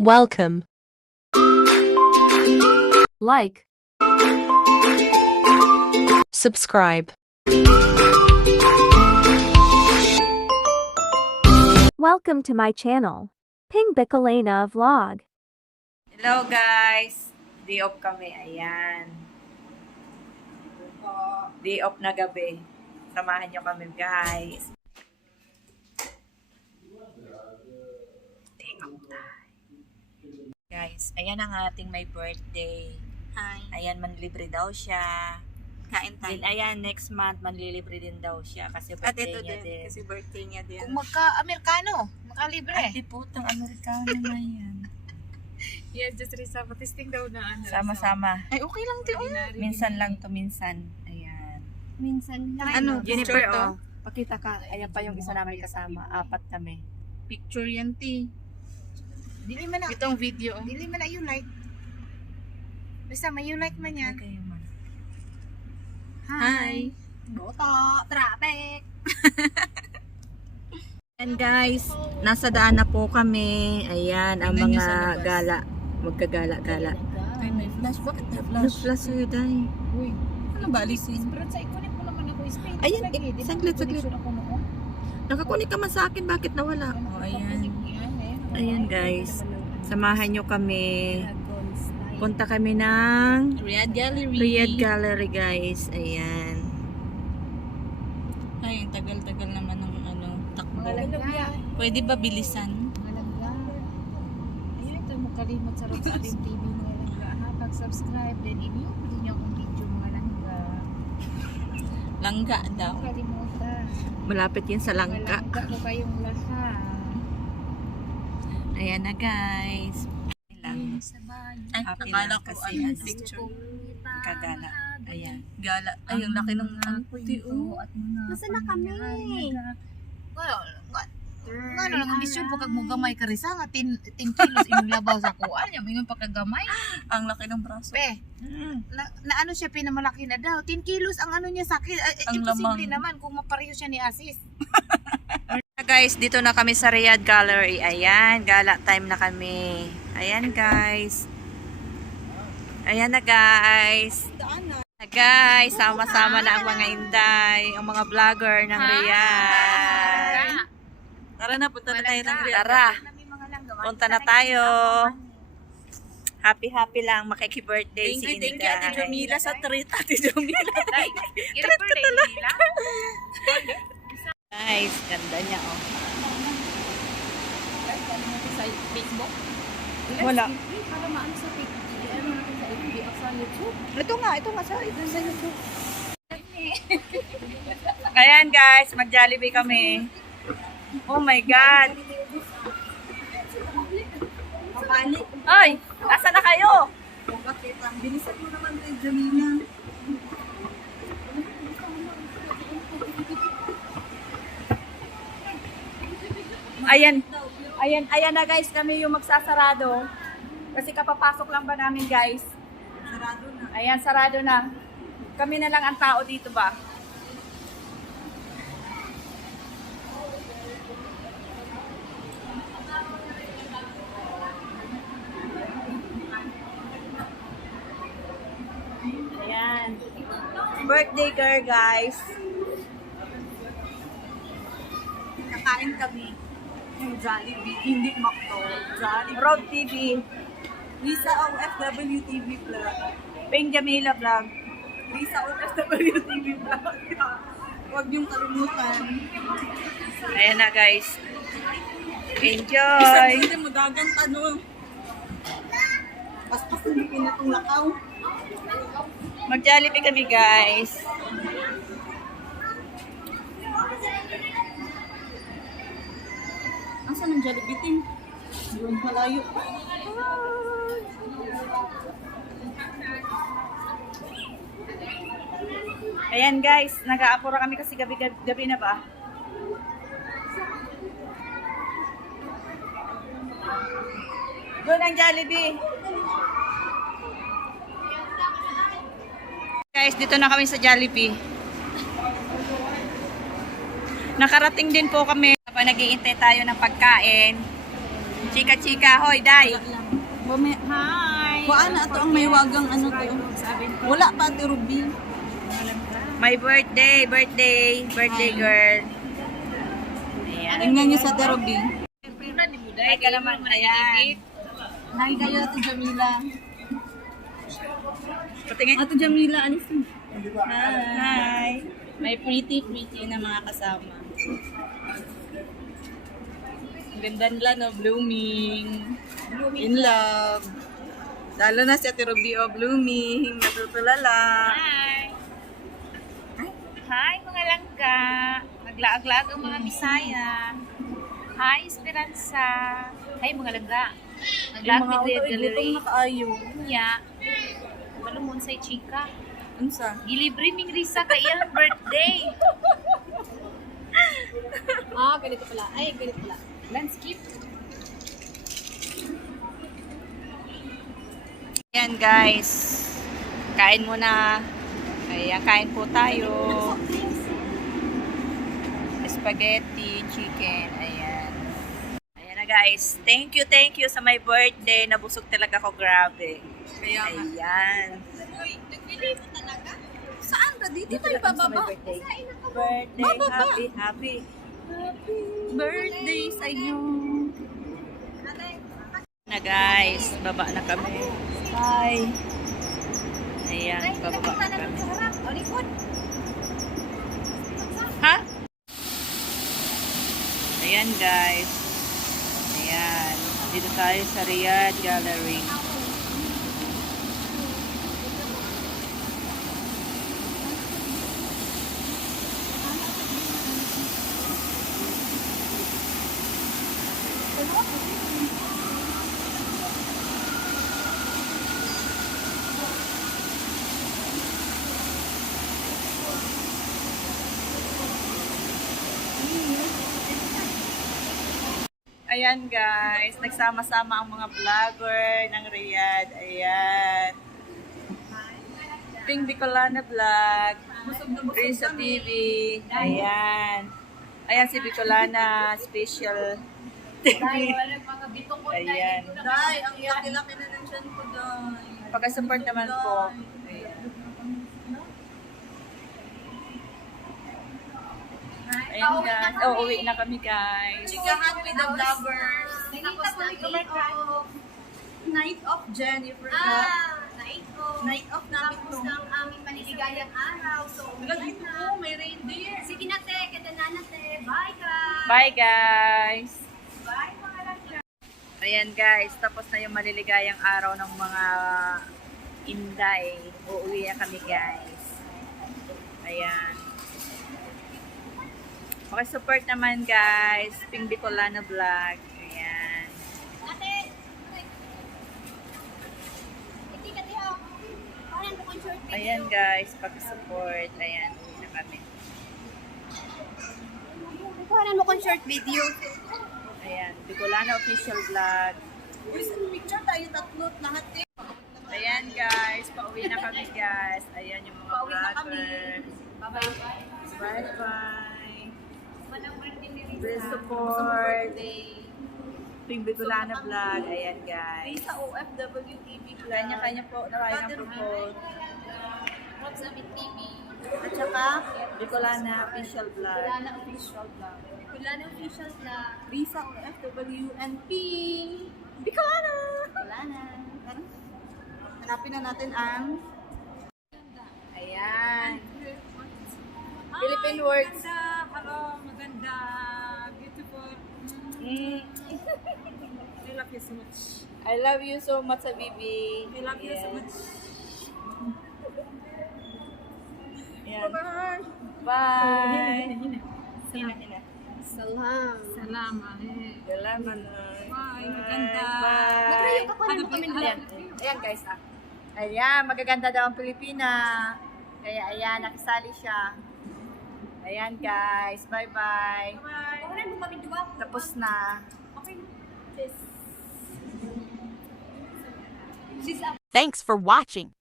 Welcome. Like, Subscribe. welcome to my channel, Ping Bicolena Vlog. Hello guys! Day off kami. Ayan. Day off na gabi. Samahan nyo kami guys. Day off tayo. Guys, ayan ang ating may birthday. Hi. Ayan, manlibre daw siya. Kain tayo. Then, ayan, next month, manlilibre din daw siya kasi At birthday ito niya din, din. kasi birthday niya din. Kung magka-Amerikano, makalibre. At di putang Amerikano na yan. Yes, just Risa, testing daw na ano. Sama-sama. Ay, okay lang din. Minsan lang to minsan. Ayan. Minsan lang. Ano, Jennifer, picture to? oh. Pakita ka. Ayan pa yung isa namin kasama. Apat kami. Picture yan, ti. Dili man na. Itong video. Dili man na you like. Basta may you like man yan. Okay, man. Hi. Boto, traffic. And guys, nasa daan na po kami. Ayan, ang Tingnan niyo mga sa labas. gala. Magkagala-gala. Ay, may flash. Bakit may Flash, flash sa'yo, day. Uy, ano ba, alisin? Pero sa ikunin ko naman ako space. Ayan, saglit. Ako noon. Nakakunik ka man sa akin, bakit nawala? Oh, ayan. Ayan guys, samahan nyo kami. Punta kami ng Riyadh Gallery. Riyadh Gallery guys. Ayan. Ay, tagal-tagal naman ng ano, takbo. Mga langga. Pwede ba bilisan? Mga langga. Ayun, ito mo kalimot sa Rox Adim TV mga langga. Ha, pag-subscribe, then i-view ko din yung video mga langga. Langga daw. Kalimutan. Malapit yun sa Mga langka. langga ko kayong lahat. Ayan na guys. Lang. Ay, Happy akala lang ko kasi ano, ano, picture. Kagala. Ayan. Gala. Ay, ang laki ng puti, oh. Nasaan na kami? Ano lang ang mission pagkag mo gamay ka risa nga 10 kilos imong labaw sa kuan nya mingon pagkagamay. Ang laki ng braso. Be, na ano siya pinamalaki na daw. 10 kilos ang ano niya sa akin. Ang Imposible lamang. naman kung mapareho siya ni Asis. Guys, dito na kami sa Riyadh Gallery. Ayan, gala time na kami. Ayan guys. Ayan na guys. Guys, sama-sama na ang mga inday, ang mga vlogger ng Riyadh. Tara na, punta na tayo ng Riyadh. Tara, punta na tayo. Happy lang, makiki-birthday si Thank you, Inday. Ate Jomila sa treat, Ate Jomila. Treat ka talaga. Guys, ganda niya oh. Sa Facebook? Wala. Para maano sa TikTok. Ano natin sa FB o sa YouTube. Ito nga sa YouTube. Ayan guys, mag-Jollibee kami. Oh my God. Ay, asa na kayo? Bakit? Bilisan mo naman rin, Jomila. Ayan na guys, kami yung magsasarado. Kasi kapapasok lang ba namin guys? Sarado na. Ayan, sarado na. Kami na lang ang tao dito ba? Ayan. Birthday girl guys. Kakain kami. Yung Jollibee, hindi McDo. Jollibee. Road TV. Lisa OFW TV Vlog. Ping Jamila Vlog. Lisa OFW TV Vlog. Huwag niyong kalimutan. Ayan na guys. Isa Enjoy! hindi mo dagan tanong. Paspas hindi pinatong lakaw. Mag-Jollibee kami guys. Asa ng Jollibee ting? Doon malayo. Ayan guys, nag-aapura kami kasi gabi na ba? Doon ang Jollibee. Guys, dito na kami sa Jollibee. Nakarating din po kami. Habang nag-iintay tayo ng pagkain. Chika-chika, hoy, day. Hi! Kuan na ito ang may wagang ano to. Wala pa ati Ruby. My birthday girl. Ayan. Tingnan niyo sa Ruby. Ay ka naman, ayan. Hi kayo Ate Jamila. Patingin. Ate Jamila, anis mo? Hi. May pretty na mga kasama. Ang ganda nila, no? Blooming. In love. Lalo na si Ate Ruby, oh, blooming. Natutulala. Hi. Hi, mga langga. Naglaag-laag ang mga Bisaya. Hi, Esperanza. Hi, mga langga. Naglaag Yung mga ni auto, Gallery. ibutong na kaayo. Ya. Balumon sa chika. Unsa? Gilibre ming Risa ka iyang birthday. Ganito pala. Ay, ganito pala. Landscape. Ayan guys. Kain muna. Ayan, kain po tayo. Spaghetti, chicken. Ayan. Ayan na guys. Thank you sa my birthday. Nabusog talaga ako. Grabe. Kaya nga. Ayan. Uy, naglilipo talaga? Saan ba? Dito Dito tayo lang ako sa bababa. my birthday. Birthday, happy. Happy birthday sa inyo. Na guys, baba na kami. Hi. Ayan, bababa na kami. Ha? Ayan guys. Ayan. Dito tayo sa Riyadh Gallery. Ayan guys, nagsama-sama ang mga vlogger ng Riyadh. Ayan. Ping Bicolana Vlog. Risa TV. Ayan. Ayan si Bicolana Special TV. Ayan. Day, ang laki-laki na ng tiyan ko, Day. Pagka-support naman po. Ayan. Ayan guys. Oh, uwi na kami guys. Chikahan with the vloggers. Tapos na Night of Jennifer. Night of namin Tapos ng aming maliligayang araw. So, Wala dito po, may reindeer. sige na te, kadana na te. Bye guys! Bye guys. Bye mga langga! Ayan guys, tapos na yung maliligayang araw ng mga Inday. Uuwi na kami guys. Ayan. Pakisupport naman guys. Ping Bicolana Vlog. Ayan. Ate! Hindi ka te oh. Parang bukong short video. Ayan guys, pakisupport. Ayan, uwi na kami. Parang bukong short video. Ayan, Bicolana Official Vlog. Uy, sa picture tayo tatlot lahat eh. Ayan guys, pauwi na kami guys. Ayan yung mga Pauwi na kami. vlogger. Bye-bye. Bye-bye. Walang birthday ni Risa. Please support. Ping Bicolana Vlog. Ayan guys. Risa OFW TV Vlog. Kanya-kanya po na kayo ng propose. Rox Amit TV. At saka, Bicolana Official Vlog. Kulana Official Vlog. Kulana Official Vlog. Risa OFW and Ping Bicolana. Kulana. Hanapin na natin ang Ayan. Philippine words. Hello, maganda. Beautiful. I love you so much. I love you so much, Habibi. I love you so much. Ayan. Bye. Bye. Salam. Salamat. Salamat. Bye, maganda. Bye. Mag-rayo ka pa na kami Ayan. Ayan guys. Ayan, magaganda daw ang Pilipina. Kaya ayan, nakisali siya. Ayan guys, bye-bye. Oran mo kami duwa. Tapos na. Thanks for watching.